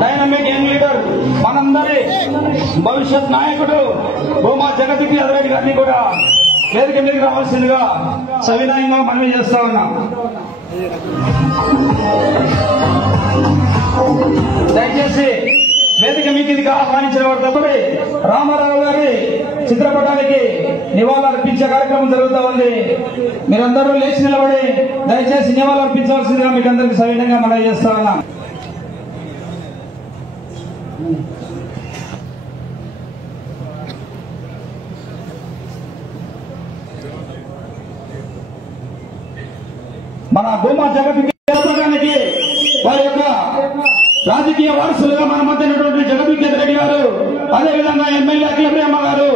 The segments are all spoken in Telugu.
డైనమిక్ యంగ్ లీడర్ మనందరి భవిష్యత్ నాయకుడు భూమా జగదీష్ రెడ్డి గారిని కూడా వేదిక మీదకి రావాల్సిందిగా సవినయంగా మనవి చేస్తా ఉన్నాం. దయచేసి వేదిక మీదికి ఆహ్వానించిన వారు తప్పని రామారావు గారి చిత్రపటానికి నివాళులర్పించే కార్యక్రమం జరుగుతూ ఉంది. మీరందరూ లేచి నిలబడి దయచేసి నివాళులర్పించవలసిందిగా మీకు అందరికీ సవినయంగా మనవి చేస్తా ఉన్నాం. మన భూమా జగదీష్ వారి యొక్క రాజకీయ వారసులుగా మన మధ్య ఉన్నటువంటి జగదీష్ రెడ్డి గారు, అదేవిధంగా ఎమ్మెల్యే అఖిల ప్రేమ గారు,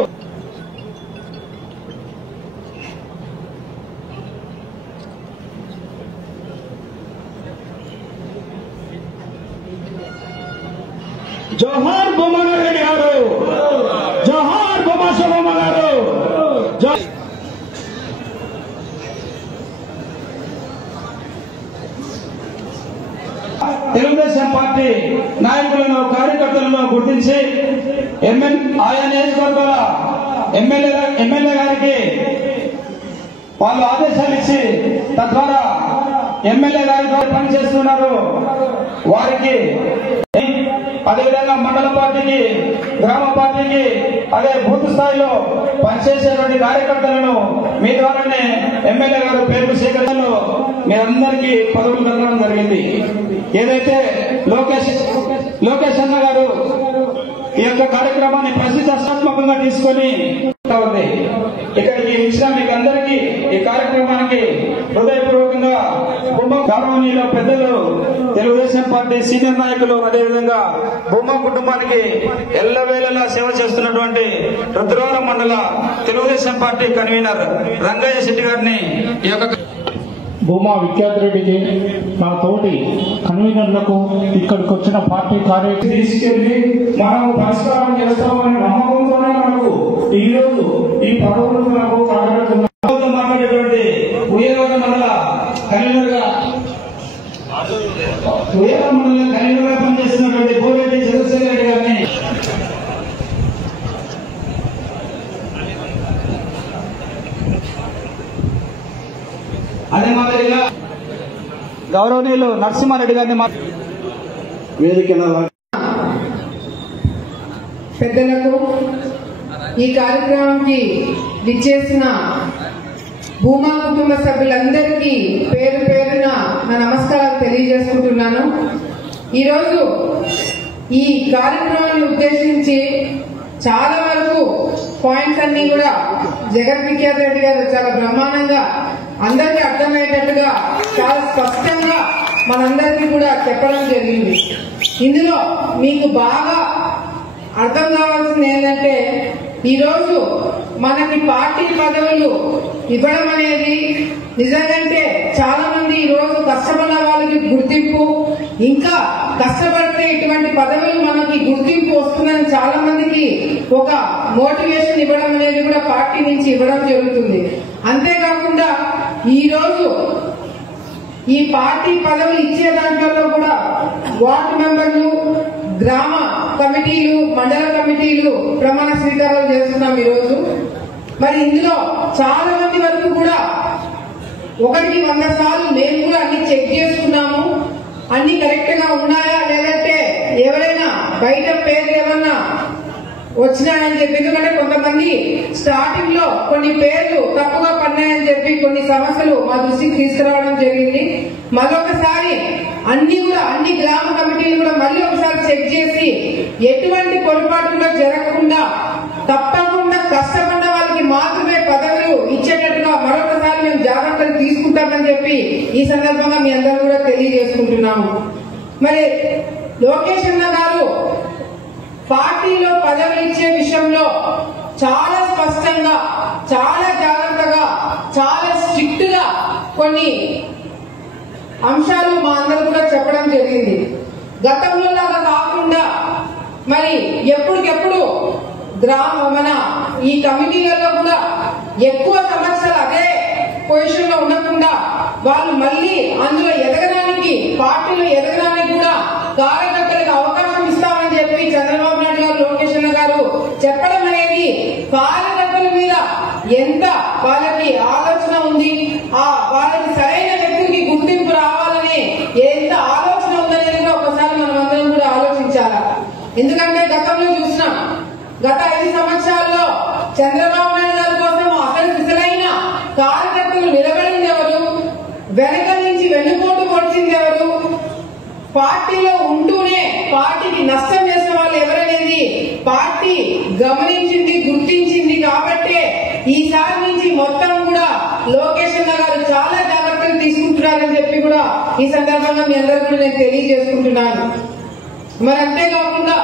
జోహార్ భూమా రెడ్డి గారు, జోహార్ భూమా శోభమ్మ గారు. తెలుగుదేశం పార్టీ నాయకులను కార్యకర్తలను గుర్తించి ఆయా నియోజకవర్గాల ఎమ్మెల్యే గారికి వాళ్ళు ఆదేశాలు ఇచ్చి తద్వారా ఎమ్మెల్యే గారి ద్వారా పనిచేస్తున్నారు. వారికి అదేవిధంగా మండల పార్టీకి, గ్రామ పార్టీకి, అదే బూత్ స్థాయిలో పనిచేసేటువంటి కార్యకర్తలను మీ ద్వారానే ఎమ్మెల్యే గారు పేరు సేకరణలో మీరందరికీ పదవులు కలగడం జరిగింది. ఏదైతే లోకేష్ అన్న గారు ఈ యొక్క కార్యక్రమాన్ని ప్రతిష్టాత్మకంగా తీసుకొని ఉంది. ఇక్కడికి వచ్చిన మీకు అందరికీ ఈ కార్యక్రమానికి హృదయపూర్వకంగా గౌరవనీయుల పెద్దలు, తెలుగుదేశం పార్టీ సీనియర్ నాయకులు, అదేవిధంగా భూమా కుటుంబానికి ఎల్లవేళలా సేవ చేస్తున్నటువంటి రుద్రవరం మండల తెలుగుదేశం పార్టీ కన్వీనర్ రంగయ్య శెట్టి గారిని ఈ యొక్క భూమా విఖ్యాత్ రెడ్డికి, మా తోటి కన్వీనర్లకు, ఇక్కడికి వచ్చిన పార్టీ కార్యక్రమం తీసుకెళ్లి మనం పరిష్కారం చేస్తామనే నమ్మకంతోనే మనకు ఈ రోజు ఈ పదవులు మనకు మాట్లాడేటువంటి ఉయ్యలవాడ మండల కన్వీనర్గా పనిచేస్తున్నటువంటి బోరెడ్డి చంద్రశేఖర్ రెడ్డి గారిని అదే మాదిరిగా గౌరవనీయులు నరసింహారెడ్డి గారిని వేదిక పెద్దలకు, ఈ కార్యక్రమానికి విచ్చేసిన భూమా కుటుంబ సభ్యులందరికీ పేరు పేరున నా నమస్కారాలు తెలియజేసుకుంటున్నాను. ఈరోజు ఈ కార్యక్రమాన్ని ఉద్దేశించి చాలా వరకు పాయింట్స్ అన్ని కూడా జగత్ విఖ్యాత్ రెడ్డి గారు చాలా బ్రహ్మాండంగా అందరికీ అర్థమయ్యేటట్టుగా చాలా స్పష్టంగా మనందరికీ కూడా చెప్పడం జరిగింది. ఇందులో మీకు బాగా అర్థం కావాల్సింది ఏంటంటే, ఈరోజు మనకి పార్టీ పదవులు ఇవ్వడం అనేది నిజంగానే చాలా మంది ఈరోజు కష్టపడిన వాళ్ళకి గుర్తింపు, ఇంకా కష్టపడితే ఇటువంటి పదవులు మనకి గుర్తింపు వస్తుందని చాలా మందికి ఒక మోటివేషన్ ఇవ్వడం అనేది కూడా పార్టీ నుంచి ఇవ్వడం జరుగుతుంది. అంతేకాకుండా ఈరోజు ఈ పార్టీ పదవులు ఇచ్చే దాంట్లో కూడా వార్డు మెంబర్లు, గ్రామ కమిటీలు, మండల కమిటీలు ప్రమాణ స్వీకారాలు చేస్తున్నాం ఈరోజు. మరి ఇందులో చాలా మంది వరకు కూడా 100 సార్లు మేము కూడా అన్ని చెక్ చేసుకున్నాము. అన్ని కరెక్ట్ గా ఉన్నాయా లేదంటే ఎవరైనా బయట పేర్లు ఏమన్నా వచ్చినాయని చెప్పి, ఎందుకంటే కొంతమంది స్టార్టింగ్ లో కొన్ని పేర్లు తప్పుగా పడినాయని చెప్పి కొన్ని సమస్యలు మా దృష్టికి తీసుకురావడం జరిగింది. మరొకసారి అన్ని గ్రామ కమిటీలు కూడా మళ్ళీ ఒకసారి చెక్ చేసి ఎటువంటి పొరపాటు కూడా జరగకుండా తప్పకుండా కష్టపడ్డ వాళ్ళకి మాత్రమే పదవులు ఇచ్చేటట్టుగా మరొకసారి మేము జాగ్రత్తలు తీసుకుంటామని చెప్పి ఈ సందర్భంగా మీ అందరూ కూడా తెలియజేసుకుంటున్నాము. మరి లోకేష్ అన్న గారు పార్టీలో పదవులు ఇచ్చే విషయంలో చాలా స్పష్టంగా, చాలా జాగ్రత్తగా, చాలా స్ట్రిక్ట్ గా కొన్ని అంశాలు మా అందరూ కూడా చెప్పడం జరిగింది. గతంలో లాగా కాకుండా మరి ఎప్పటికెప్పుడు మన ఈ కమిటీలలో కూడా ఎక్కువ సంవత్సరాలు అదే పొజిషన్ లో ఉండకుండా వాళ్ళు మళ్ళీ అందులో ఎదగడానికి, పార్టీలో ఎదగడానికి కూడా కార్యకర్తలకు అవకాశం ఇస్తామని చెప్పి చంద్రబాబు నాయుడు గారు, లోకేష్ అన్న గారు చెప్పడం అనేది కార్యకర్తల మీద ఎంత వాళ్ళకి ఆలోచన ఉంది, వాళ్ళకి సరైన వ్యక్తికి గుర్తింపు రావాలని ఎంత ఆలోచన ఉందనేది ఒకసారి మనం అందరం కూడా ఆలోచించాలి. ఎందుకంటే గతంలో చూసినాం, గత 5 సంవత్సరాల్లో చంద్రబాబు నాయుడు గారి కోసం అసలైన కార్యకర్తలు నిలబడింది ఎవరు, వెనక నుంచి వెన్నుపోటు పొడిచింది ఎవరు, పార్టీలో ఉంటూనే పార్టీకి నష్టం చేసిన వాళ్ళు ఎవరనేది పార్టీ గమనించింది, గుర్తించింది. కాబట్టి ఈసారి నుంచి మొత్తం కూడా లోకేష్ అన్న గారు చాలా జాగ్రత్తలు తీసుకుంటున్నారని చెప్పి కూడా ఈ సందర్భంగా మీ అందరూ కూడా నేను తెలియజేసుకుంటున్నాను. మరి అంతేకాకుండా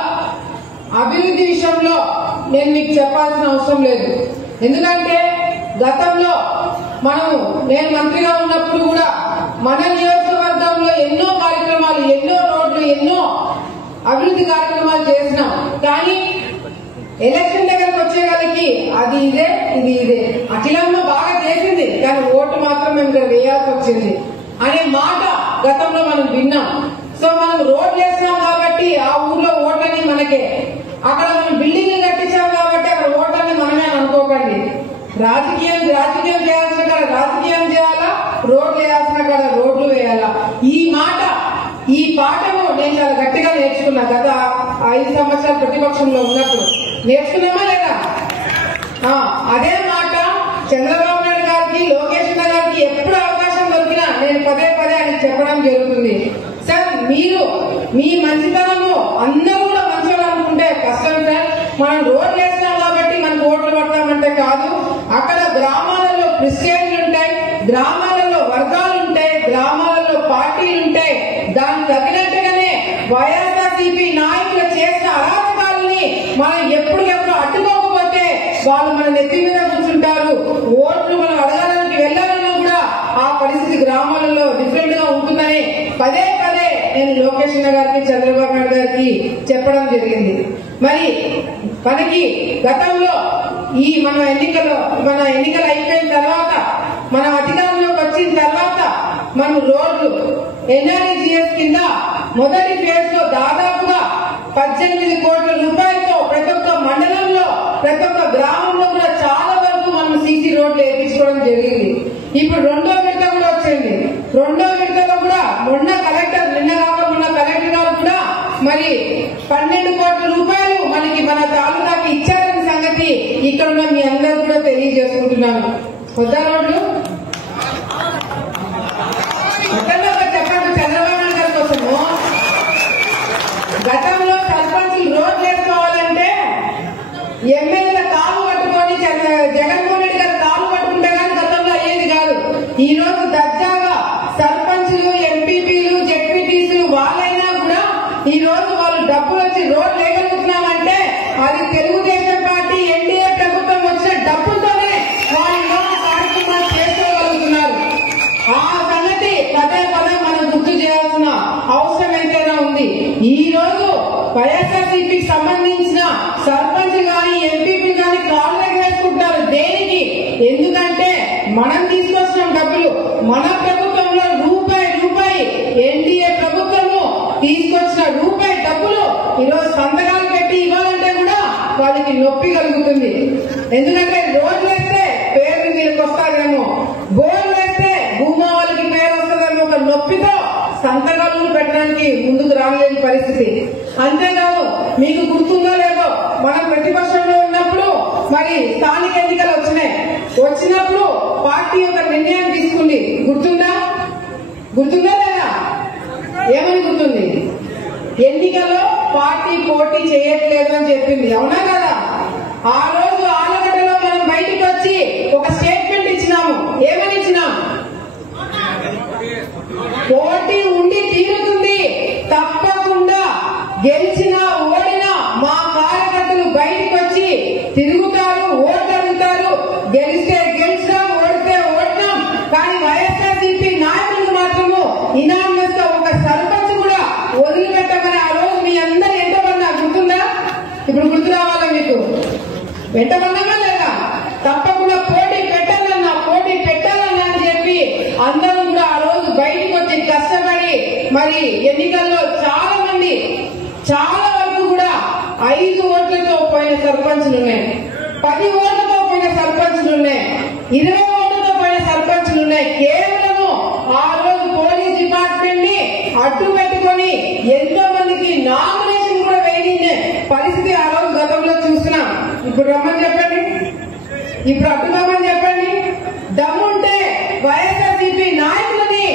అభివృద్ధి విషయంలో నేను మీకు చెప్పాల్సిన అవసరం లేదు. ఎందుకంటే గతంలో నేను మంత్రిగా ఉన్నప్పుడు కూడా మన నియోజకవర్గంలో ఎన్నో కార్యక్రమాలు, ఎన్నో రోడ్లు, ఎన్నో అభివృద్ధి కార్యక్రమాలు చేసినాం. కానీ ఎలక్షన్ దగ్గరకు వచ్చేవాళ్ళకి అది ఇదే, ఇది ఇదే. అఖిలమ్మ బాగా చేసింది కానీ ఓటు మాత్రం మేము ఇక్కడ వేయాల్సి వచ్చింది అనే మాట గతంలో మనం విన్నాం. సో మనం రోడ్లు వేసినాం కాబట్టి ఆ ఊర్లో ఓట్లని మనకే, అక్కడ మనం బిల్డింగ్లు కట్టించాం కాబట్టి అక్కడ ఓట్లని మనమే అనుకోకండి. రాజకీయం చేయాల్సిన కాడ రాజకీయం చేయాలా, రోడ్లు వేయాల్సిన కాడ రోడ్లు వేయాలా. ఈ పాఠము నేను చాలా గట్టిగా నేర్చుకున్నా. గత 5 సంవత్సరాలు ప్రతిపక్షంలో ఉన్నప్పుడు నేర్చుకున్నామా లేదా? అదే మాట చంద్రబాబు నాయుడు గారికి, లోకేష్ గారికి ఎప్పుడు అవకాశం దొరికినా నేను పదే ఆయన చెప్పడం జరుగుతుంది. సార్, మీరు మీ మంచితనము అందరూ కూడా మంచిగా అనుకుంటే కష్టం సార్. మనం రోడ్లు వేస్తాం కాబట్టి మనకు ఓట్లు పడతామంటే కాదు. అక్కడ గ్రామాలలో ప్రెసిడెంట్లు ఉంటాయి, గ్రామాలలో వర్గాలు ఉంటాయి, గ్రామాలలో పార్టీలు ఉంటాయి. దానికి తగినట్టుగానే వైఎస్ఆర్సీపీ నాయకులు చేసిన అరాచకాలని మనం ఎప్పటికెప్పుడు అడ్డుకోకపోతే వాళ్ళు మన నెత్తి మీద కూర్చుంటారు. ఓట్లు మనం అడగాలని వెళ్ళాలన్నా కూడా ఆ పరిస్థితి గ్రామాలలో డిఫరెంట్ గా ఉంటుందని పదే నేను లోకేష్ గారికి, చంద్రబాబు నాయుడు గారికి చెప్పడం జరిగింది. మరి మనకి గతంలో మన ఎన్నికలు అయిపోయిన తర్వాత, మన అధికారంలోకి వచ్చిన తర్వాత మన రోడ్లు ఎన్ఆర్ఈజీఎస్ కింద మొదటి ఫేజ్ లో దాదాపుగా 18 కోట్ల రూపాయలతో ప్రతి ఒక్క మండలంలో, ప్రతి ఒక్క గ్రామంలో కూడా చాలా వరకు మనం సీసీ రోడ్లు వేయించుకోవడం జరిగింది. ఇప్పుడు రెండో విడత కూడా వచ్చింది. రెండో విడతలో కూడా నిన్న కలెక్టర్ గారు కూడా మరి 12 కోట్ల రూపాయలు మనకి మన తాలూకాకి ఇచ్చారనే సంగతి ఇక్కడ ఉన్న మీ అందరూ కూడా తెలియజేసుకుంటున్నాను. కొత్త రోడ్లు చెప్పండి చంద్రబాబు నాయుడు గారి కోసము. గతంలో సర్పంచులు రోడ్లు వేసుకోవాలంటే ఎమ్మెల్యేల కాలు పట్టుకొని జగన్మోహన్ రెడ్డి గారు కాలు పట్టుకుంటే కానీ గతంలో అయ్యేది కాదు. ఈ రోజు దర్జాగా సర్పంచులు, ఎంపీపీలు, జెడ్పీటీసీలు వాళ్ళైనా కూడా ఈ రోజు వాళ్ళు డబ్బులు వచ్చి రోడ్లు వేయగలుగుతున్నామంటే అది తెలుగుదేశం పార్టీ ఎన్డీఏ ప్రభుత్వం వచ్చిన డబ్బులతోనే వాళ్ళు కార్యక్రమాలు చేసుకోగలుగుతున్నారు. ఆ సంగతి పదే మనం గుర్తు చేయాల్సిన అవసరం ఎంతైనా ఉంది. ఈ రోజు వైఎస్ఆర్సీపీకి సంబంధించిన సర్పంచ్ గాని, ఎంపీపీ గాని కాళ్ళు వేసుకుంటారు. దేనికి? ఎందుకంటే మనం తీసుకొచ్చిన డబ్బులు, మన ప్రభుత్వంలో రూపాయి ఎన్డీఏ ప్రభుత్వము తీసుకొచ్చిన రూపాయి డబ్బులు ఈరోజు సంతకాలు పెట్టి ఇవ్వాలంటే కూడా వాళ్ళకి నొప్పి కలుగుతుంది. ఎందుకంటే రోడ్లు వేస్తే పేరు వీళ్ళకి వస్తారేమో, బోర్లు వేస్తే భూమా వాళ్ళకి పేరు వస్తుందేమో ఒక నొప్పితో సంతకాలు పెట్టడానికి ముందుకు రాలేని పరిస్థితి. అంతేకాదు మరి స్థానిక ఎన్నికలు వచ్చినప్పుడు పార్టీ ఒక నిర్ణయం తీసుకుంది. గుర్తుందా లేదా? ఏమని గుర్తుంది? ఎన్నికల్లో పార్టీ పోటీ చేయట్లేదు అని చెప్పింది. అవునా కదా? ఆ రోజు ఆలగడ్డలో మనం బయటికి వచ్చి ఒక స్టేట్మెంట్ ఇచ్చినాము. ఏమని ఇచ్చినాం? పోటీ ఉండి తీరుతుంది, తప్పకుండా గెలిచినా ఓడినా మా కార్యకర్తలు బయటకు వచ్చి తిరుగుతారు, ఓట్లు అడుగుతారు. గెలిస్తే గెలిచాం, ఓడితే ఓడినాం. కానీ వైఎస్ఆర్సీపీ నాయకులకు మాత్రము ఇనామస్ గా ఒక సర్పంచ్ కూడా వదిలిపెట్టమని ఆ రోజు మీ అందరూ ఎంతమన్నా గుర్తుందా? ఇప్పుడు గుర్తు రావాలా మీకు? వెంటమన్నామా లేదా? తప్పకుండా పోటీ పెట్టాలన్నా అని చెప్పి అందరూ కూడా ఆ రోజు బయటకు వచ్చి కష్టపడి మరి ఎన్నికల్లో చాలా వరకు కూడా 5 ఓట్లతో పోయిన సర్పంచ్లు ఉన్నాయి, 10 ఓట్లతో పోయిన సర్పంచ్లు ఉన్నాయి, 20 ఓట్లతో పోయిన సర్పంచ్లు ఉన్నాయి. కేవలము ఆ రోజు పోలీస్ డిపార్ట్మెంట్ ని అడ్డు పెట్టుకుని ఎంతో మందికి నామినేషన్ కూడా వేయని పరిస్థితి ఆ రోజు గతంలో చూస్తున్నాం. ఇప్పుడు రమ్మని చెప్పండి, ఇప్పుడు అడ్డుకోమని చెప్పండి. దమ్ముంటే వైఎస్ఆర్సీపీ నాయకులని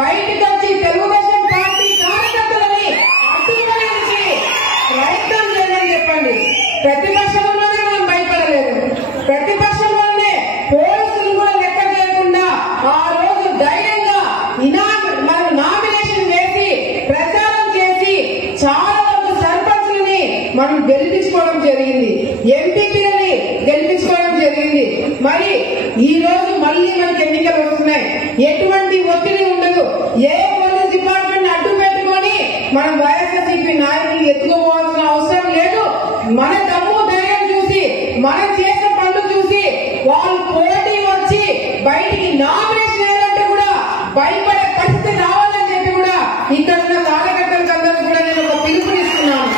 బయటకు వచ్చి తెలుగుదేశం పార్టీ కార్యకర్తలని అడ్డుకోవడానికి ప్రయత్నం చేయాలని చెప్పండి. ప్రతిపక్షంలోనే మనం భయపడలేదు, ప్రతిపక్షంలోనే పోలీసులు కూడా లెక్క చేయకుండా ఆ రోజు ధైర్యంగా మనం నామినేషన్ వేసి ప్రచారం చేసి చాలా వరకు సర్పంచ్లని మనం గెలిపించుకోవడం జరిగింది, ఎంపీపీలని గెలిపించుకోవడం జరిగింది. మరి ఈ రోజు మళ్ళీ మనకి ఎన్నికలు వస్తున్నాయి. ఎటువంటి ఒత్తిడి ఉండదు. ఏ పోలీస్ డిపార్ట్మెంట్ అడ్డు పెట్టుకొని మనం వైఎస్ఆర్సీపీ నాయకులు ఎత్తుకోవాల్సిన అవసరం లేదు. మన దమ్ము ధైర్యం చూసి మనం చేసిన పనులు చూసి వాళ్ళు పోటీ వచ్చి బయటికి నామినేషన్ వేయాలంటే కూడా భయపడే పరిస్థితి రావాలని చెప్పి కూడా ఇక్కడ ఉన్న కార్యకర్తలకు అందరూ కూడా నేను ఒక పిలుపునిస్తున్నాను.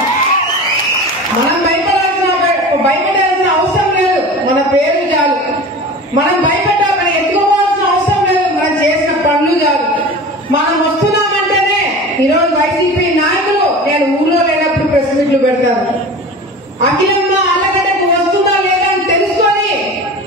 మనం భయపడాల్సిన అవసరం లేదు. మన పేరు చాలు. మనం భయపడ్డామని ఎత్తుకోవాల్సిన అవసరం లేదు. మనం చేసిన పనులు చాలు. మనం వస్తున్నామంటేనే ఈరోజు వైసీపీ నాయకులు నేను ఊళ్ళో లేనప్పుడు ప్రెస్ మీట్లు పెడతారు. అఖిలమ్మ ఆలగడ్డకు వస్తుందా లేదా అని తెలుసుకొని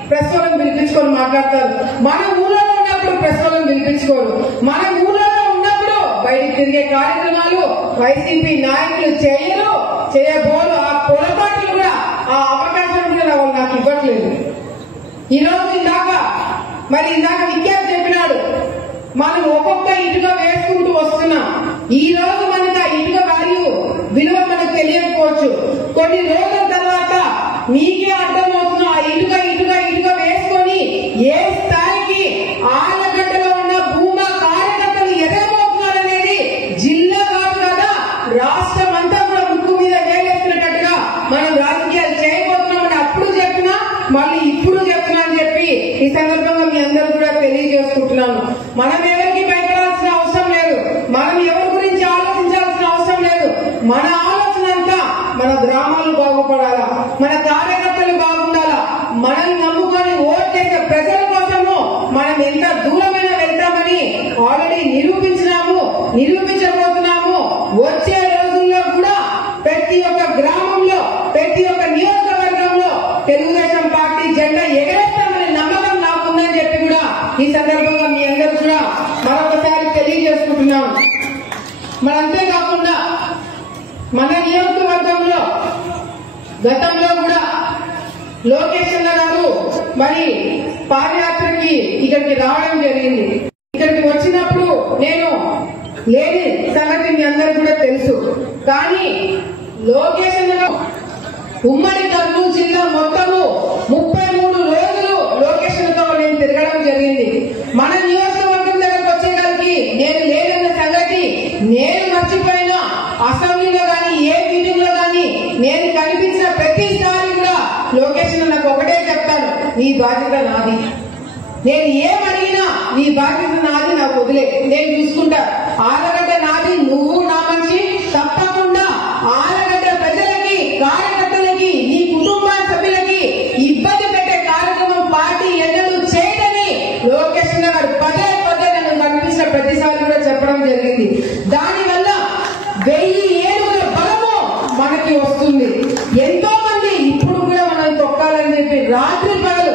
ప్రెస్ వాళ్ళని పిలిపించుకొని మాట్లాడతారు. మన ఊళ్ళో ఉన్నప్పుడు ప్రెస్ వాళ్ళని పిలిపించుకోరు. మన ఊళ్ళో ఉన్నప్పుడు బయటికి తిరిగే కార్యక్రమాలు వైసీపీ నాయకులు చేయబోరు. ఆ పొరపాట్లు కూడా ఆ అవకాశం కూడా నాకు ఇవ్వట్లేదు. ఈ రోజు ఇందాక విద్యార్థి చెప్పినాడు, మనం ఒక్కొక్క ఇటుక వేసుకుంటూ వస్తున్నాం. ఈ రోజు మనకు ఆ ఇటుక విలువ మనకు తెలియకపోవచ్చు. కొన్ని రోజుల తర్వాత మీకే అర్థమవుతున్న ఆ ఇటుక వేసుకొని ఏ స్థాయికి ఆలగడ్డలో ఉన్న భూమా కార్యకర్తలు ఎదగబోతున్నారనేది జిల్లా కాదు కదా, రాష్ట్రం అంతా కూడా ముక్కు మీద వేలేస్తున్నట్టుగా మనం రాజకీయాలు చేయబోతున్నామని అప్పుడు చెప్పినా మళ్ళీ ఇప్పుడు చెప్తున్నా అని చెప్పి ఈ సందర్భంగా మీ అందరూ కూడా తెలియజేసుకుంటున్నాను. మనం ఎవరికి భయపడాల్సిన అవసరం లేదు. మనం ఎవరి గురించి ఆలోచించాల్సిన అవసరం లేదు. మన ఆలోచన అంతా మన గ్రామాలు బాగుపడాలా, మన కార్యకర్తలు బాగుండాలా, మనల్ని నమ్ముకొని ఓట్లేసే ప్రజల కోసము మనం ఎంత దూరమైనా వెళ్తామని ఆల్రెడీ నిరూపించబోతున్నాము. వచ్చే రోజుల్లో కూడా ప్రతి ఒక్క గ్రామంలో, ప్రతి ఒక్క నియోజకవర్గంలో తెలుగుదేశం పార్టీ జెండా ఎగరేస్తామనే నమ్మకం నాకుందని చెప్పి కూడా ఈ సందర్భంగా మీ అందరూ కూడా మరొకసారి తెలియజేసుకుంటున్నాం. మరి అంతేకాకుండా మన నియోజకవర్గంలో గతంలో కూడా లోకేష్ అన్న గారు మరి పాదయాత్రకి ఇక్కడికి రావడం జరిగింది. ఇక్కడికి వచ్చినప్పుడు నేను లేని సంగతి మీ అందరికి కూడా తెలుసు. కానీ లోకేష్ అన్న ఉమ్మడి కర్నూలు జిల్లా మొత్తము 33 రోజులు లోకేష్ అన్నతో నేను తిరగడం జరిగింది. మన నియోజకవర్గం దగ్గరకు వచ్చేసరికి నేను లేదన్న సంగతి నేను మర్చిపోయినా అసెంబ్లీలో గాని ఏ మీటింగ్ లో గాని నేను కనిపించిన ప్రతిసారి కూడా లోకేష్ నాకు ఒకటే చెప్తాను, నీ బాధ్యత నాది. నేను ఏమడిగినా నీ బాధ్యత నాది, నాకు వదిలే, నేను చూసుకుంటా. ఆలగడ్డ నాది, నువ్వు నా మనిషి. తప్పకుండా ఆలగడ్డ ప్రజలకి, కార్యకర్తలకి, నీ కుటుంబ సభ్యులకి ఇబ్బంది పెట్టే కార్యక్రమం పార్టీ ఎన్నడూ చేయదని లోకేష్ గారు పదే నన్ను కనిపించిన ప్రతిసారి కూడా చెప్పడం జరిగింది. దానివల్ల 1000 ఏనుగుల బలము మనకి వస్తుంది. ఎంతో మంది ఇప్పుడు కూడా మనం తొక్కాలని చెప్పి రాత్రి పగలు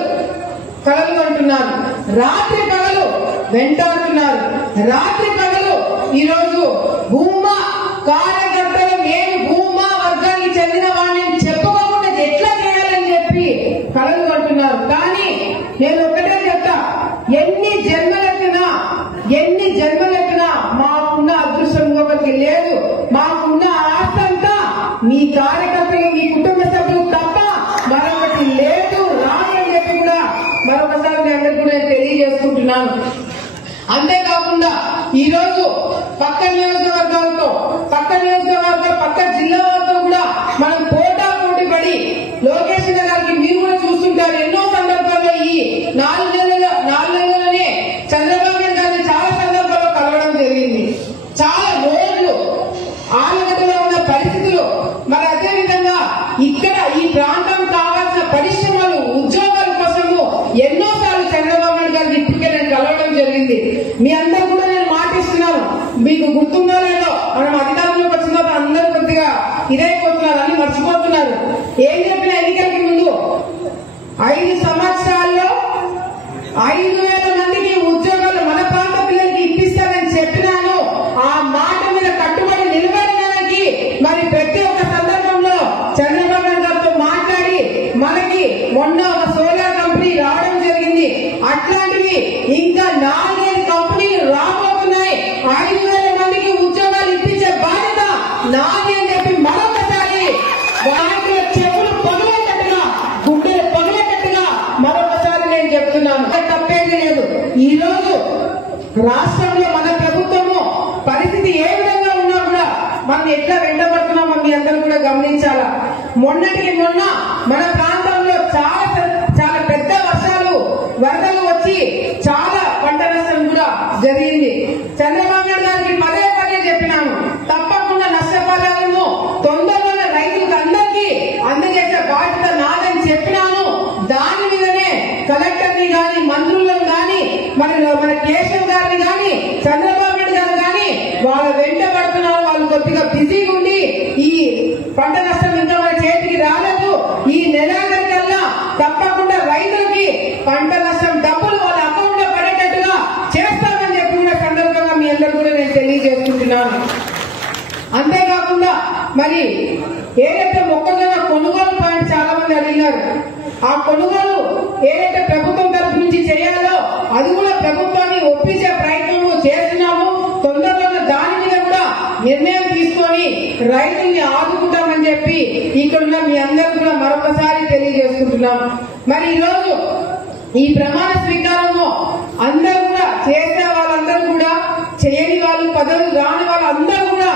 కలలు అంటున్నారు, రాత్రి పగలు వెంటాడుతున్నారు, రాత్రి పగలు ఈరోజు భూమా కార్యకర్తలు నేను భూమా వర్గానికి చెందిన వాడిని చెప్పుకోకుండా ఎట్లా చేయాలని చెప్పి కలలు అంటున్నారు. కానీ నేను ఒకటే చెప్తా, ఎన్ని జన్మలెత్తినా మాకున్న అదృష్టం ఇంకొకరికి లేదు. మాకున్న ఆస్తంతా మీ కార్యకర్తలు మీ కుటుంబ సభ్యులు తప్ప మరొకటి లేదు రాని అని చెప్పి కూడా మరొకసారి మీ అందరికీ కూడా నేను తెలియజేసుకుంటున్నాను. అంతేకాకుండా ఈరోజు పక్క నియోజకవర్గాలతో పక్క జిల్లాలతో కూడా మనం పోటీ పడి లోకేష్ గారికి మీరు కూడా చూస్తుంటారు. ఎన్నో సందర్భాల్లో ఈ 4 నెలలనే చంద్రబాబు నాయుడు గారిని చాలా సందర్భాల్లో కలవడం జరిగింది. చాలా రోడ్లు ఆలగడ్డలో ఉన్న పరిస్థితులు, మరి అదే విధంగా ఇక్కడ ఈ ప్రాంతం కావాల్సిన పరిశ్రమలు ఉద్యోగాల కోసము ఎన్నోసార్లు చంద్రబాబు నాయుడు గారిని ఇప్పటికే నేను కలవడం జరిగింది. మీ అందరూ కూడా నేను మాటిస్తున్నాను, మీకు గుర్తుందో లేదో మనం అధికారంలోకి వచ్చిన తర్వాత అందరూ కొద్దిగా ఇదైపోతున్నారు, అన్ని మర్చిపోతున్నారు. ఏం చెప్పిన ఎన్నికలకి ముందు 5 సంవత్సరాల్లో 5,000 మందికి ఉద్యోగాలు మన ప్రాంత పిల్లలకి ఇప్పిస్తానని చెప్పినాను. ఆ మాట మీద కట్టుబడి నిలబడడానికి మరి ప్రతి ఒక్క సందర్భంలో చంద్రబాబు గారితో మాట్లాడి మనకి మొన్న ఒక సోలార్ కంపెనీ రావడం జరిగింది. అట్లాంటివి ఇంకా 4-5 కంపెనీలు రాబోతున్నాయి. 5,000 మందికి ఉద్యోగాలు ఇప్పించే బాధ్యత నాది అని చెప్పి మరొకసారి నాయకుల చెవులు పగలేటట్టుగా గుండెలు పగలేటట్టుగా మరొకసారి నేను చెప్తున్నాను. తప్పేది లేదు. ఈ రోజు రాష్ట్రంలో మన ప్రభుత్వము పరిస్థితి ఏ విధంగా ఉన్నా కూడా మనం ఎట్లా వెంటబడుతున్నామో మీ అందరూ కూడా గమనించాలా. మొన్నటికి మొన్న మన ప్రాంతంలో చాలా పెద్ద వరదలు వచ్చి చాలా పంట నష్టం కూడా జరిగింది. చంద్రబాబు నాయుడు గారికి పదే చెప్పినాను, తప్పకుండా నష్టపరిహారము తొందరలోనే రైతులకు అందరికీ అందజేసే బాధ్యత నాదని చెప్పినాను. దాని మీదనే కలెక్టర్ ని గాని మంత్రులను గాని మన కేశవ్ గారిని గాని చంద్రబాబు నాయుడు గారు గాని వాళ్ళ వెంట పడుతున్నారు. వాళ్ళు కొద్దిగా బిజీగా ఉండి ఈ పంట నష్టం ఇంకా మన చేతికి రాలేదు. ఈ నెలాఖరికల్లా తప్పకుండా రైతులకి పంట నష్టం డబ్బులు వాళ్ళ అకౌంట్ లో పడేటట్టుగా చేస్తామని చెప్పి కూడా సందర్భంగా మీ అందరూ కూడా నేను తెలియజేసుకుంటున్నాను. అంతేకాకుండా మరి ఏదైతే మొక్కజొన్న కొనుగోలు పాయింట్ చాలా మంది అడిగినారు, ఆ కొనుగోలు ఏదైతే ప్రభుత్వం తరఫు నుంచి చేయాలో అది కూడా ప్రభుత్వాన్ని ఒప్పించే ప్రయత్నం చేస్తున్నాము. తొందరలో దాని మీద కూడా నిర్ణయం తీసుకొని రైతుల్ని ఆదుకుంటామని చెప్పి ఇక్కడున్న మీ అందరూ కూడా మరొకసారి తెలియజేసుకుంటున్నాం. మరి ఈరోజు ఈ ప్రమాణ స్వీకారము అందరూ కూడా చేసే వాళ్ళందరూ కూడా చేయని వాళ్ళు పదవులు రాని వాళ్ళందరూ కూడా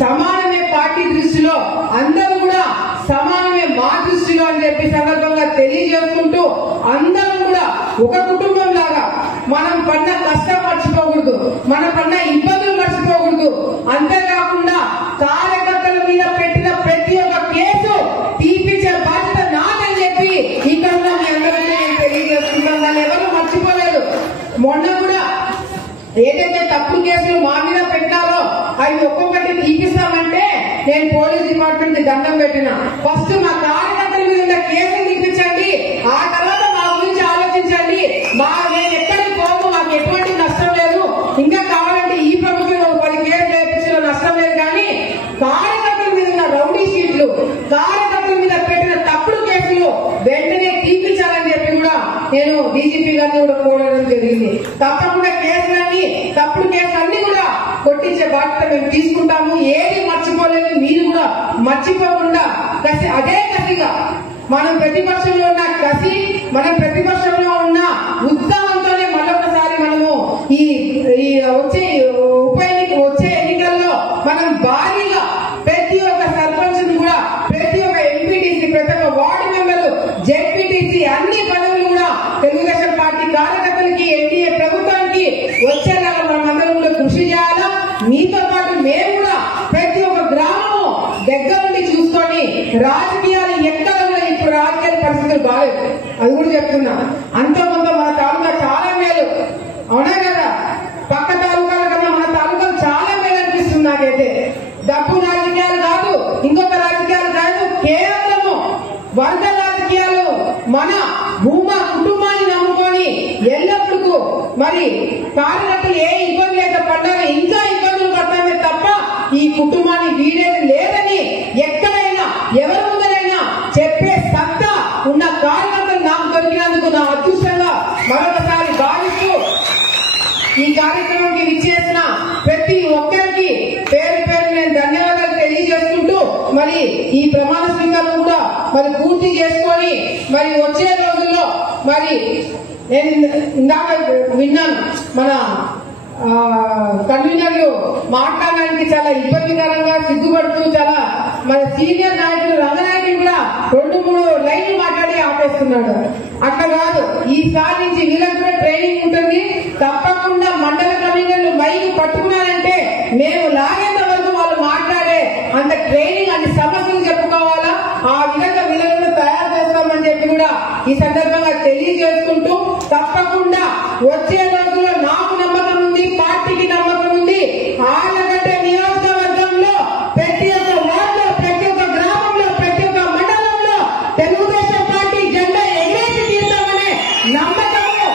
సమానమే పార్టీ దృష్టిలో, అందరూ కూడా సమానమే మా దృష్టిలో అని చెప్పి సందర్భంగా తెలియజేసుకుంటూ అందరూ కూడా ఒక కుటుంబం లాగా మనం పడిన కష్టం మర్చిపోకూడదు, మన పడిన ఇబ్బందులు మర్చిపోకూడదు. అంతేకాకుండా కార్యకర్తల మీద పెట్టిన ప్రతి ఒక్క కేసు తీర్పించే బాధ్యత నాదని చెప్పి ఇక్కడ మీ అందరికీ నేను తెలియజేసుకుంటాను. దాన్ని ఎవరు మర్చిపోలేదు. మొన్న కూడా ఏదైతే తప్పుడు కేసులు మా మీద పెట్టినారో అవి ఒక్కొక్కటి తీపిస్తామంటే నేను పోలీస్ డిపార్ట్మెంట్ దండం పెట్టిన. ఫస్ట్ మా కార్యకర్తల మీద ఉన్న కేసులు తీపించండి, ఆ తర్వాత మా గురించి ఆలోచించండి. నేను ఎక్కడికి పోము, మాకు ఎటువంటి నష్టం లేదు. ఇంకా కావాలంటే ఈ ప్రభుత్వం 10 కేసులు వేయించడం నష్టం లేదు. కానీ కార్యకర్తల మీద ఉన్న రౌడీ షీట్లు, కార్యకర్తల మీద పెట్టిన తప్పుడు కేసులు వెంటనే తీపించాలని చెప్పి కూడా నేను డీజీపీ గారిని కూడా కోరడం జరిగింది. తప్పకుండా కేసులన్నీ తప్పుడు కేసులన్నీ కూడా కొట్టించే బాధ్యత మేము తీసుకుంటాము. ఏది మర్చిపోలేదు, మీరు కూడా మర్చిపోకుండా అదే కసిగా మనం ప్రతిపక్షంలో ఉన్న కసి, మనం ప్రతిపక్షంలో ఉన్న ఉత్సాహంతోనే మరొకసారి మనము ఈ వచ్చే ఎన్నికల్లో మనం భారీగా ప్రతి ఒక్క సర్పంచ్ కూడా, ప్రతి ఒక్క ఎంపీటీసీ, ప్రతి ఒక్క వార్డు మెంబర్లు, జెడ్పీటీసీ అన్ని పదవులు కూడా తెలుగుదేశం పార్టీ కార్యకర్తలకి ఎన్డీఏ ప్రభుత్వానికి వచ్చేలాగా మనమందరం కూడా కృషి చేయాలా. మీతో పాటు మేము కూడా ప్రతి ఒక్క గ్రామము దగ్గరుండి చూసుకొని రాజకీయాలు ఎక్కడ కూడా ఇప్పుడు రాజకీయ పరిస్థితులు బాగాలేదు, అది కూడా చెప్తున్నా. అంతకుముందు మన తాలూకా చాలా మేలు, అవునా కదా? పక్క తాలూకాల కన్నా మన తాలూకాలు చాలా మేలు అనిపిస్తుంది నాకైతే. డబ్బు రాజకీయాలు కాదు, ఇంకొక రాజకీయాలు కాదు, కేవలము వర్గ రాజకీయాలు మన భూమా కుటుంబాన్ని నమ్ముకొని ఎల్లప్పుడూ మరి కార్యకర్తలు ఏ ఇబ్బంది లేక పడ్డారో ఇంకా ఇబ్బందులు పడతామే తప్ప ఈ కుటుంబాన్ని వీడేది లేదని ఎక్కడైనా ఎవరి ముందరైనా చెప్పే సత్తా ఉన్న కార్యకర్తలు నాకు దొరికినందుకు నా అదృష్టంగా మరొకసారి భావిస్తూ ఈ కార్యక్రమానికి విచ్చేసిన ప్రతి ఒక్కరికి పేరు పేరు నేను ధన్యవాదాలు తెలియజేసుకుంటూ మరి ఈ ప్రమాణ స్వీకారం కూడా మరి పూర్తి చేసుకొని మరి వచ్చే రోజుల్లో మరి నేను ఇందాక విన్నాను మన కన్వీనర్లు మాట్లాడడానికి చాలా ఇబ్బందికరంగా సిగ్గుపడుతూ చాలా మన సీనియర్ నాయకులు రంగనాయకులు కూడా 2-3 లైన్లు మాట్లాడి ఆపేస్తున్నాడు. అట్లా కాదు, ఈసారి నుంచి వీళ్ళకి కూడా ట్రైనింగ్ ఉంటుంది. తప్పకుండా మండల కన్వీనర్లు మైక్ పట్టుకున్నారంటే మేము లాగేంత వరకు వాళ్ళు మాట్లాడే అంత ట్రైనింగ్ అన్ని సమస్యలు చెప్పుకోవాలా, ఆ విధంగా వీళ్ళని తయారు చేస్తామని చెప్పి కూడా ఈ సందర్భంగా తెలియజేసుకుంటూ తప్పకుండా వచ్చే రోజుల్లో నాకు నమ్మకం ఉంది, పార్టీకి నమ్మకం ఉంది. ఆళ్లగడ్డ నియోజకవర్గంలో ప్రతి ఒక్క వార్డులో, ప్రతి ఒక్క గ్రామంలో, ప్రతి ఒక్క మండలంలో తెలుగుదేశం పార్టీ జెండా ఎగరేసి తీస్తామనే నమ్మకము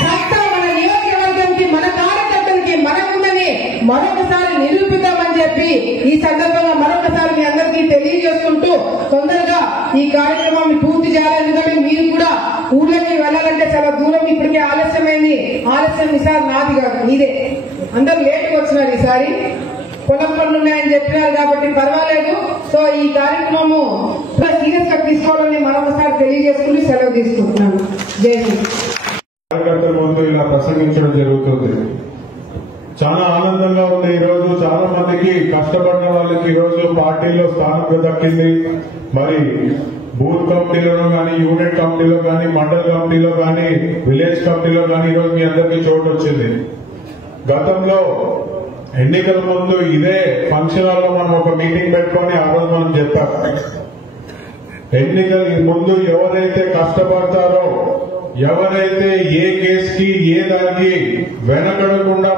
సత్తా మన నియోజకవర్గానికి, మన కార్యకర్తలకి మనకుందని మరొకసారి నిరూపిద్దామని చెప్పి ఈ సందర్భంగా మరొకసారి మీ అందరికీ తెలియజేసుకుంటూ తొందరగా ఈ కార్యక్రమాన్ని పూర్తి చేయాలి. ఎందుకంటే మీరు కూడా ఊళ్ళకి వెళ్ళాలంటే చాలా దూరం, ఇప్పటికే ఆలస్యమైంది. ఆలస్యం ఈసారి నాది కాదు, మీదే. అందరూ లేట్గా వచ్చినారు ఈసారి, పొలం పనులు ఉన్నాయని చెప్పినారు కాబట్టి పర్వాలేదు. సో ఈ కార్యక్రమము సీరియస్ గా తీసుకోవాలని మరొకసారి తెలియజేసుకుని సెలవు తీసుకుంటున్నాను. జై హింద్. కార్యకర్తల ముందు ఇలా ప్రసంగించడం జరుగుతుంది. చాలా ఆనందంగా ఉంది. ఈ రోజు చాలా మందికి కష్టపడిన వాళ్ళకి ఈ రోజు పార్టీలో స్థానం దక్కింది. మరి బూత్ కమిటీలో కానీ, యూనిట్ కమిటీలో కానీ, మండల కమిటీలో కానీ, విలేజ్ కమిటీలో కానీ ఈరోజు మీ అందరికీ చోటు వచ్చింది. గతంలో ఎన్నికల ముందు ఇదే ఫంక్షన్ హాల్లో మనం ఒక మీటింగ్ పెట్టుకొని ఆ రోజు మనం చెప్పాం, ఎన్నికల ముందు ఎవరైతే కష్టపడతారో, ఎవరైతే ఏ కేసుకి ఏ దానికి వెనకడకుండా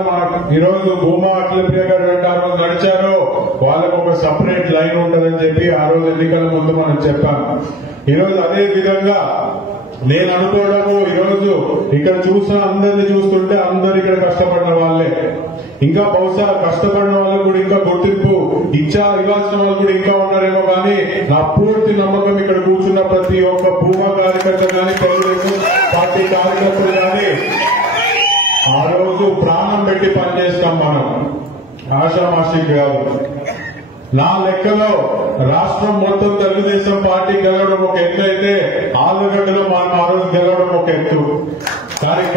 ఈరోజు భూమా అఖిలప్రియ గారు ఆ రోజు నడిచారో వాళ్ళకు ఒక సపరేట్ లైన్ ఉంటుందని చెప్పి ఆ రోజు ఎన్నికల ముందు మనం చెప్పాం. ఈరోజు అదే విధంగా నేను అనుకోవడము, ఈరోజు ఇక్కడ చూసిన అందరినీ చూస్తుంటే అందరు ఇక్కడ కష్టపడిన వాళ్ళే. ఇంకా బహుశా కష్టపడిన వాళ్ళకు కూడా ఇంకా గుర్తింపు ఇవ్వాల్సిన వాళ్ళు కూడా ఇంకా ఉన్నారేమో, కానీ నా పూర్తి నమ్మకం ఇక్కడ కూర్చున్న ప్రతి ఒక్క భూమా కార్యకర్త కానీ, తెలుగుదేశం పార్టీ కార్యకర్తలు కానీ ఆ రోజు ప్రాణం పెట్టి పనిచేస్తాం. మనం ఆషామాషి కాదు. నా లెక్కలో రాష్ట్రం మొత్తం తెలుగుదేశం పార్టీ గెలవడం ఒక ఎత్తు అయితే, ఆళ్లగడ్డలో మనం ఆ రోజు గెలవడం ఒక ఎత్తు. దానికి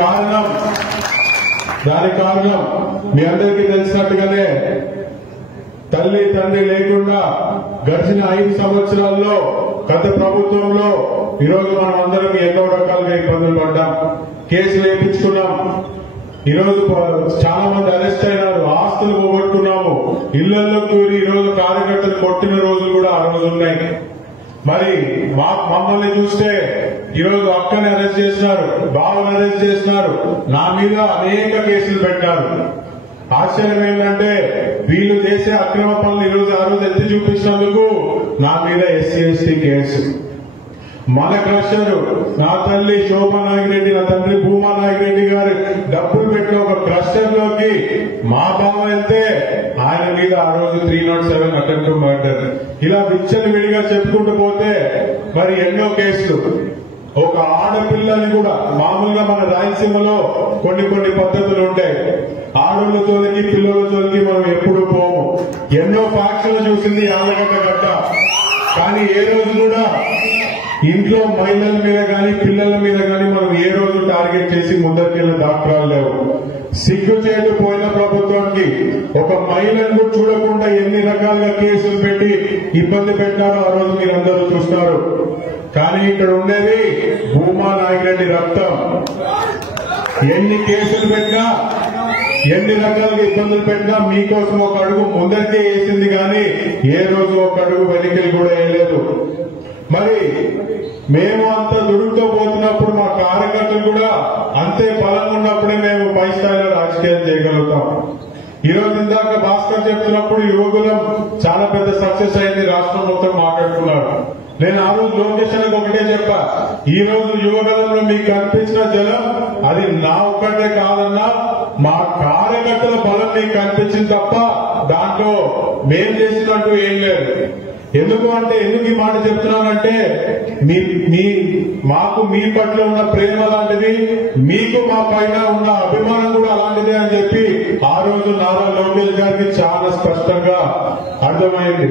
కారణం మీ అందరికీ తెలిసినట్టుగానే తల్లి తండ్రి లేకుండా గడిచిన 5 సంవత్సరాల్లో గత ప్రభుత్వంలో ఈరోజు మనం అందరం ఎన్నో రకాలుగా ఇబ్బందులు పడ్డాం, కేసులు వేయించుకున్నాం. ఈరోజు చాలా మంది అరెస్ట్ అయినారు, ఆస్తులు పోగొట్టుకున్నాము, ఇళ్లలో కూరి ఈరోజు కార్యకర్తలు కొట్టిన రోజులు కూడా ఆ రోజు ఉన్నాయి. మరి మమ్మల్ని చూస్తే ఈరోజు అక్కని అరెస్ట్ చేసినారు, బావని అరెస్ట్ చేసినారు, నా మీద అనేక కేసులు పెట్టారు. ఆశ్చర్యం ఏంటంటే వీళ్ళు చేసే అక్రమ పనులు ఈరోజు ఆ రోజు ఎత్తి చూపించినందుకు నా మీద SC/ST కేసు. మన క్రషర్ నా తల్లి శోభా నాగిరెడ్డి, నా తండ్రి భూమా నాగిరెడ్డి గారు డబ్బులు పెట్టిన ఒక క్రషర్ లోకి మా బావ వెళ్తే ఆయన మీద ఆ రోజు 307 అటెంప్ట్ టు మర్డర్. ఇలా విచ్చలవిడిగా చెప్పుకుంటూ పోతే మరి ఎన్నో కేసులు. ఒక ఆడపిల్లని కూడా మామూలుగా మన రాయలసీమలో కొన్ని పద్ధతులు ఉంటాయి. ఆడోళ్ల తోలికి పిల్లల తోలికి మనం ఎప్పుడు పోము. ఎన్నో ఫ్యాక్షన్లు చూసింది ఆళ్లగడ్డ గడ్డ. కానీ ఏ రోజు కూడా ఇంట్లో మహిళల మీద గాని, పిల్లల మీద గాని మనం ఏ రోజు టార్గెట్ చేసి ముందరికెళ్ళిన దాఖలాలు లేవు. సిగ్గుచేటు పోయిన ప్రభుత్వానికి ఒక మహిళను కూడా చూడకుండా ఎన్ని రకాలుగా కేసులు పెట్టి ఇబ్బంది పెట్టారో ఆ రోజు మీరందరూ చూస్తారు. కానీ ఇక్కడ ఉండేది భూమా నాగిరెడ్డి రక్తం. ఎన్ని కేసులు పెట్టినా, ఎన్ని రకాలుగా ఇబ్బందులు పెట్టినా మీకోసం ఒక అడుగు ముందరికే వేసింది, కానీ ఏ రోజు ఒక అడుగు వెనక్కి కూడా వేయలేదు. మరి మేము అంత దుడుకుతో పోతున్నప్పుడు మా కార్యకర్తలు కూడా అంతే బలంగా ఉన్నప్పుడే మేము పై స్థాయిలో రాజకీయాలు చేయగలుగుతాం. ఈ రోజు ఇందాక భాస్కర్ చెప్తున్నప్పుడు యువకులం చాలా పెద్ద సక్సెస్ అయింది, రాష్ట్రం మొత్తం మాట్లాడుతున్నారు. నేను ఆ రోజు లోకేషన్ ఒకటే చెప్పా, ఈ రోజు యువగలంలో మీకు కనిపించిన జనం అది నా ఒక్కటే కాదన్నా మా కార్యకర్తల బలం మీకు కనిపించింది తప్ప దాంట్లో మేం చేసినట్టు ఏం లేదు. ఎందుకు ఈ మాట చెప్తున్నానంటే మాకు మీ పట్ల ఉన్న ప్రేమ లాంటిది, మీకు మా పైన ఉన్న అభిమానం కూడా అలాంటిదే అని చెప్పి ఆ రోజు నారా లోకేష్ గారికి చాలా స్పష్టంగా అర్థమైంది.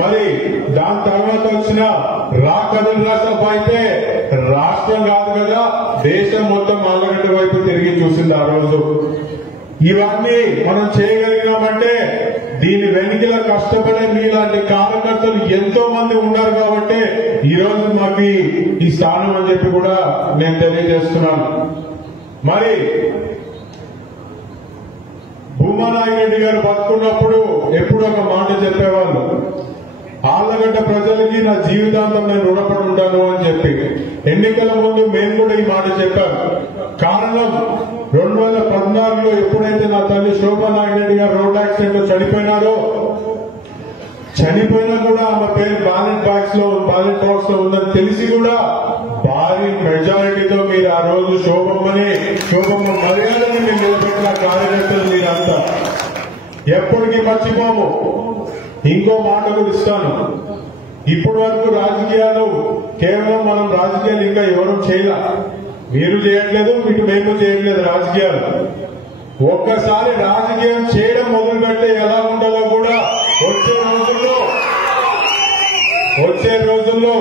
మరి దాని తర్వాత వచ్చిన కదిలిరా సభ అయితే రాష్ట్రం కాదు కదా, దేశం మొత్తం ఆళ్లగడ్డ వైపు తిరిగి చూసింది ఆ రోజు. ఇవన్నీ మనం చేయగలిగినామంటే దీని వెనుకల కష్టపడే మీలాంటి కార్యకర్తలు ఎంతో మంది ఉన్నారు కాబట్టి ఈ రోజు మాకు ఈ స్థానం అని చెప్పి కూడా నేను తెలియజేస్తున్నాను. మరి భూమానాయుడు గారు బతుకున్నప్పుడు ఎప్పుడు ఒక మాట చెప్పేవాళ్ళు, ఆళ్లగడ్డ ప్రజలకి నా జీవితాంతం నేను రుణపడి ఉంటాను అని చెప్పి. ఎన్నికల ముందు మేము కూడా ఈ మాట చెప్పాం. కారణం 2014లో ఎప్పుడైతే నా తల్లి శోభానాయుడు గారు రోడ్ యాక్సిడెంట్ లో చనిపోయినా కూడా ఆమె పేరు బ్యాలెట్ బాక్స్ లో ఉందని తెలిసి కూడా భారీ మెజారిటీతో మీరు ఆ రోజు శోభమ్మ మర్యాదని మేము నిలబెట్టిన కార్యకర్తలు మీరంతా ఎప్పటికీ మర్చిపోము. ఇంకో మాట కూడా ఇస్తాను, ఇప్పటి వరకు రాజకీయాలు కేవలం మనం రాజకీయాలు ఇంకా ఎవరూ చేయలే, మీరు చేయట్లేదు, ఇటు మేము చేయట్లేదు రాజకీయాలు. ఒక్కసారి రాజకీయం చేయడం మొదలుపెడితే ఎలా ఉండాలో కూడా వచ్చే రోజుల్లో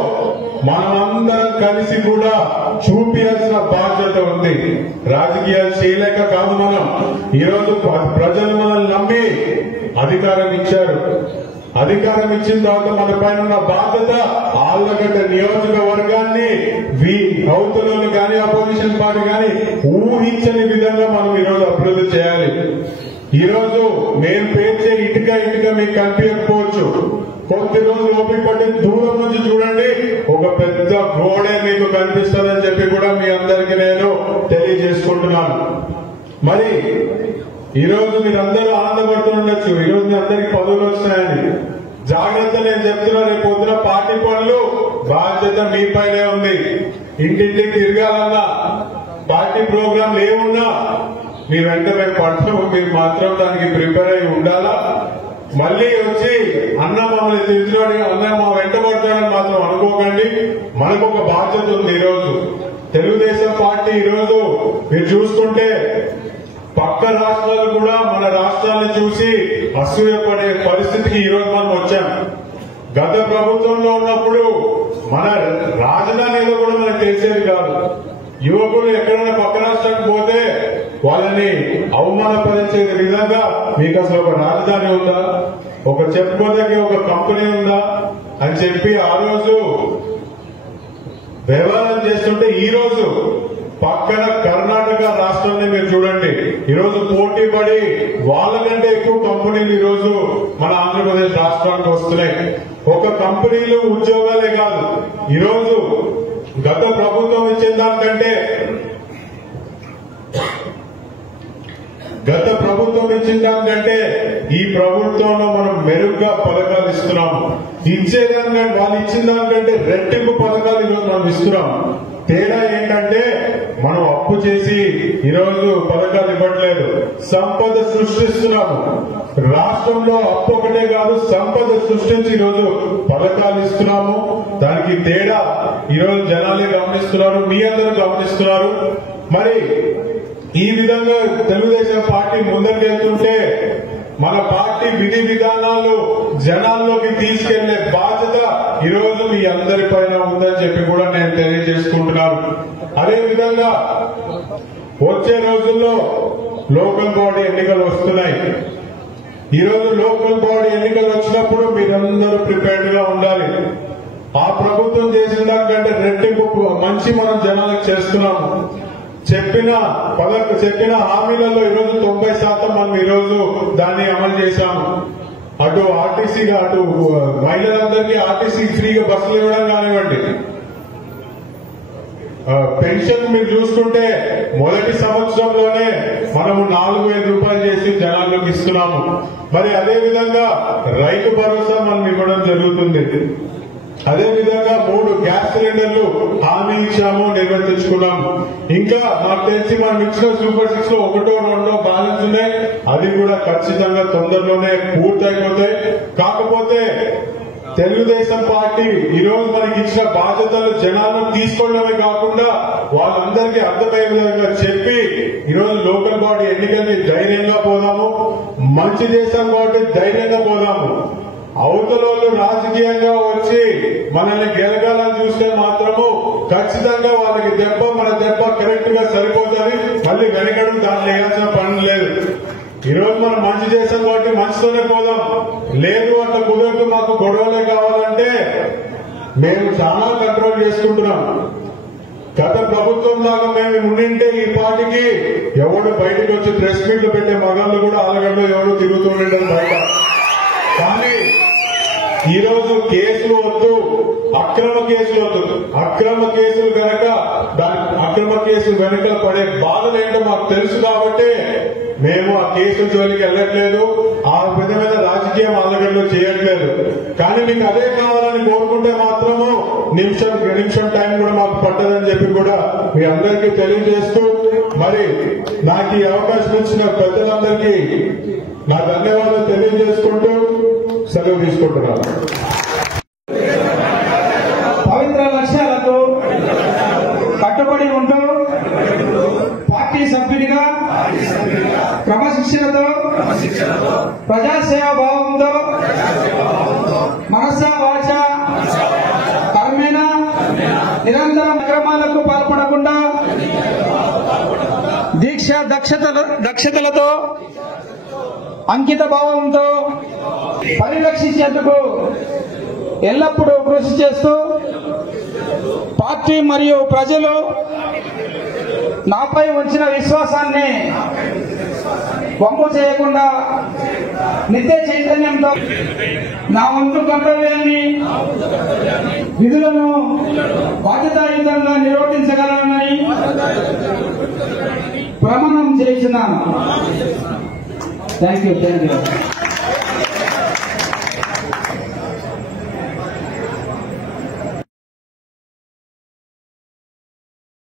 మనమందరం కలిసి కూడా చూపించాల్సిన బాధ్యత ఉంది. రాజకీయాలు చేయలేక కాదు మనం. ఈరోజు ప్రజలు మనల్ని నమ్మి అధికారం ఇచ్చారు. అధికారం ఇచ్చిన తర్వాత మన పైన ఉన్న బాధ్యత ఆళ్లగడ్డ నియోజకవర్గాన్ని అవతలను కానీ అపోజిషన్ పార్టీ కానీ ఊహించని విధంగా మనం ఈరోజు అభివృద్ధి చేయాలి. ఈరోజు మేము పేర్చే ఇటుక మీకు కనిపించకపోవచ్చు, కొద్ది రోజులు ఓపిక పట్టి దూరం నుంచి చూడండి, ఒక పెద్ద గోడే మీకు కనిపిస్తుందని చెప్పి కూడా మీ అందరికీ నేను తెలియజేసుకుంటున్నాను. మరి ఈరోజు మీరందరూ ఆనందపడుతుండొచ్చు, ఈరోజు మీ అందరికి పదవులు వస్తున్నాయని. జాగ్రత్త, నేను చెప్తున్నా, రేపు పొద్దున పార్టీ పనులు బాధ్యత మీ పైనే ఉంది. ఇంటింటికి తిరగాలన్నా, పార్టీ ప్రోగ్రాంలు ఏమున్నా మీ వెంట మేము పడతాము, మీరు మాత్రం దానికి ప్రిపేర్ అయి ఉండాలా. మళ్ళీ వచ్చి అన్న మమ్మల్ని తిరుగుతున్నాడు, అన్న మా వెంట పడతాడని మాత్రం అనుకోకండి. మనకు ఒక బాధ్యత ఉంది. ఈరోజు తెలుగుదేశం పార్టీ ఈరోజు మీరు చూసుకుంటే పక్క రాష్ట్రాలు కూడా మన రాష్ట్రాన్ని చూసి అసూయపడే పరిస్థితికి ఈరోజు మనం వచ్చాం. గత ప్రభుత్వంలో ఉన్నప్పుడు మన రాజధాని ఏదో కూడా మనకు తెలిసేది కాదు. యువకులు ఎక్కడైనా పక్క రాష్ట్రానికి పోతే వాళ్ళని అవమానపరిచే విధంగా మీకు అసలు ఒక రాజధాని ఉందా, ఒక చెప్పుకోదగ్గ ఒక కంపెనీ ఉందా అని చెప్పి ఆ రోజు వ్యవహారం చేస్తుంటే ఈ రోజు పక్కన కర్ణాటక రాష్ట్రాన్ని మీరు చూడండి, ఈరోజు పోటీ పడి వాళ్ళకంటే ఎక్కువ కంపెనీలు ఈరోజు మన ఆంధ్రప్రదేశ్ రాష్ట్రానికి వస్తున్నాయి. ఒక కంపెనీలు ఉద్యోగాలే కాదు, ఈరోజు గత ప్రభుత్వం ఇచ్చిన దానికంటే ఈ ప్రభుత్వంలో మనం మెరుగ్గా పథకాలు ఇస్తున్నాము. ఇచ్చేదానికంటే వాళ్ళు ఇచ్చిన దానికంటే రెట్టింపు పథకాలు ఈరోజు మనం ఇస్తున్నాం. తేడా ఏంటంటే మనం అప్పు చేసి ఈరోజు పథకాలు ఇవ్వట్లేదు, సంపద సృష్టిస్తున్నాము. రాష్ట్రంలో అప్పు ఒకటే కాదు, సంపద సృష్టించి ఈరోజు పథకాలు ఇస్తున్నాము. దానికి తేడా ఈరోజు జనాలే గమనిస్తున్నారు, మీ అందరూ గమనిస్తున్నారు. మరి ఈ విధంగా తెలుగుదేశం పార్టీ ముందరికి వెళ్తుంటే మన పార్టీ విధి విధానాలు జనాల్లోకి తీసుకెళ్లే బాధ్యత ఈరోజు మీ అందరి పైన ఉందని చెప్పి కూడా నేను తెలియజేసుకుంటున్నాను. అదేవిధంగా వచ్చే రోజుల్లో లోకల్ బాడీ ఎన్నికలు వస్తున్నాయి. ఈరోజు లోకల్ బాడీ ఎన్నికలు వచ్చినప్పుడు మీరందరూ ప్రిపేర్డ్ గా ఉండాలి. ఆ ప్రభుత్వం చేసిన దానికంటే రెట్టింపు మంచి మనం జనాలకు చేస్తున్నాము. చెప్పిన హామీలలో ఈరోజు 90% మనం ఈరోజు దాన్ని అమలు చేశాము. అటు ఆర్టీసీగా, అటు మహిళలందరికీ ఆర్టీసీ ఫ్రీగా బస్సులు ఇవ్వడం కానివ్వండి, పెన్షన్ మీరు చూసుకుంటే మొదటి సంవత్సరంలోనే మనము 4,000 రూపాయలు చేసి జనాల్లోకి ఇస్తున్నాము. మరి అదేవిధంగా రైతు భరోసా మనం ఇవ్వడం జరుగుతుంది. అదేవిధంగా 3 గ్యాస్ సిలిండర్లు హామీ ఇచ్చాము, నిర్వర్తించుకున్నాం. ఇంకా నాకు తెలిసి మనం ఇచ్చిన సూపర్ 6 లో 1, 2 బ్యాలెన్స్ ఉన్నాయి. అది కూడా ఖచ్చితంగా తొందరలోనే పూర్తయిపోతాయి. కాకపోతే తెలుగుదేశం పార్టీ ఈ రోజు మనకి ఇచ్చిన బాధ్యతలు జనాలను తీసుకోవడమే కాకుండా వాళ్ళందరికీ అర్థమయ్యే విధంగా చెప్పి ఈ రోజు లోకల్ బాడీ ఎన్నికల్ని ధైర్యంగా పోదాము, మంచి చేశాం కాబట్టి ధైర్యంగా పోదాము. అవతల వాళ్ళు రాజకీయంగా వచ్చి మనల్ని గెలగాలని చూస్తే మాత్రము ఖచ్చితంగా వాళ్ళకి దెబ్బ మన దెబ్బ కరెక్ట్ గా సరిపోతుంది. మళ్ళీ వెనకడు దాన్ని వేయాల్సిన పని లేదు. ఈ రోజు మనం మంచి చేసాం కాబట్టి మంచితోనే పోదాం. లేదు అట్లా కుదరదు, మాకు గొడవలే కావాలంటే మేము చాలా కంట్రోల్ చేసుకుంటున్నాం. గత ప్రభుత్వం లాగా మేము ఉండింటే ఈ పార్టీకి ఎవడు బయటకు వచ్చి ప్రెస్ మీట్లు పెట్టే మగాళ్ళు కూడా ఆలగడ్డలో ఎవరు తిరుగుతుండే బయట. కానీ ఈ రోజు కేసులు వద్దు, అక్రమ కేసులు వద్దు. అక్రమ కేసులు కనుక దాని అక్రమ కేసులు వెనుక పడే బాధలు ఏంటో మాకు తెలుసు కాబట్టి మేము ఆ కేసుల జోలికి వెళ్ళట్లేదు, ఆ విధమైన రాజకీయం ఆలగడ్డలో చేయట్లేదు. కానీ మీకు అదే కావాలని కోరుకుంటే మాత్రము నిమిషం టైం కూడా మాకు పట్టదని చెప్పి కూడా మీ అందరికీ తెలియజేస్తూ, మరి నాకు ఈ అవకాశం ఇచ్చిన పెద్దలందరికీ నా ధన్యవాదాలు తెలియజేసుకుంటూ సెలవు తీసుకుంటున్నాను. పవిత్ర లక్ష్యాలకు కట్టుబడి ఉంటూ పార్టీ సభ్యుడిగా క్రమశిక్షణతో ప్రజాసేవా భావంతో మనస వాచ కర్మేణ నిరంతరం అక్రమాలకు పాల్పడకుండా దీక్ష దక్షతలతో అంకిత భావంతో పరిరక్షించేందుకు ఎల్లప్పుడూ కృషి చేస్తూ పార్టీ మరియు ప్రజలు నాపై ఉంచిన విశ్వాసాన్ని వమ్ము చేయకుండా నిత్య చైతన్యంతో నా వంతు కర్తవ్యాన్ని విధులను బాధ్యతాయుతంగా నిర్వర్తించగలనని ప్రమాణం చేస్తున్నాను. Thank you.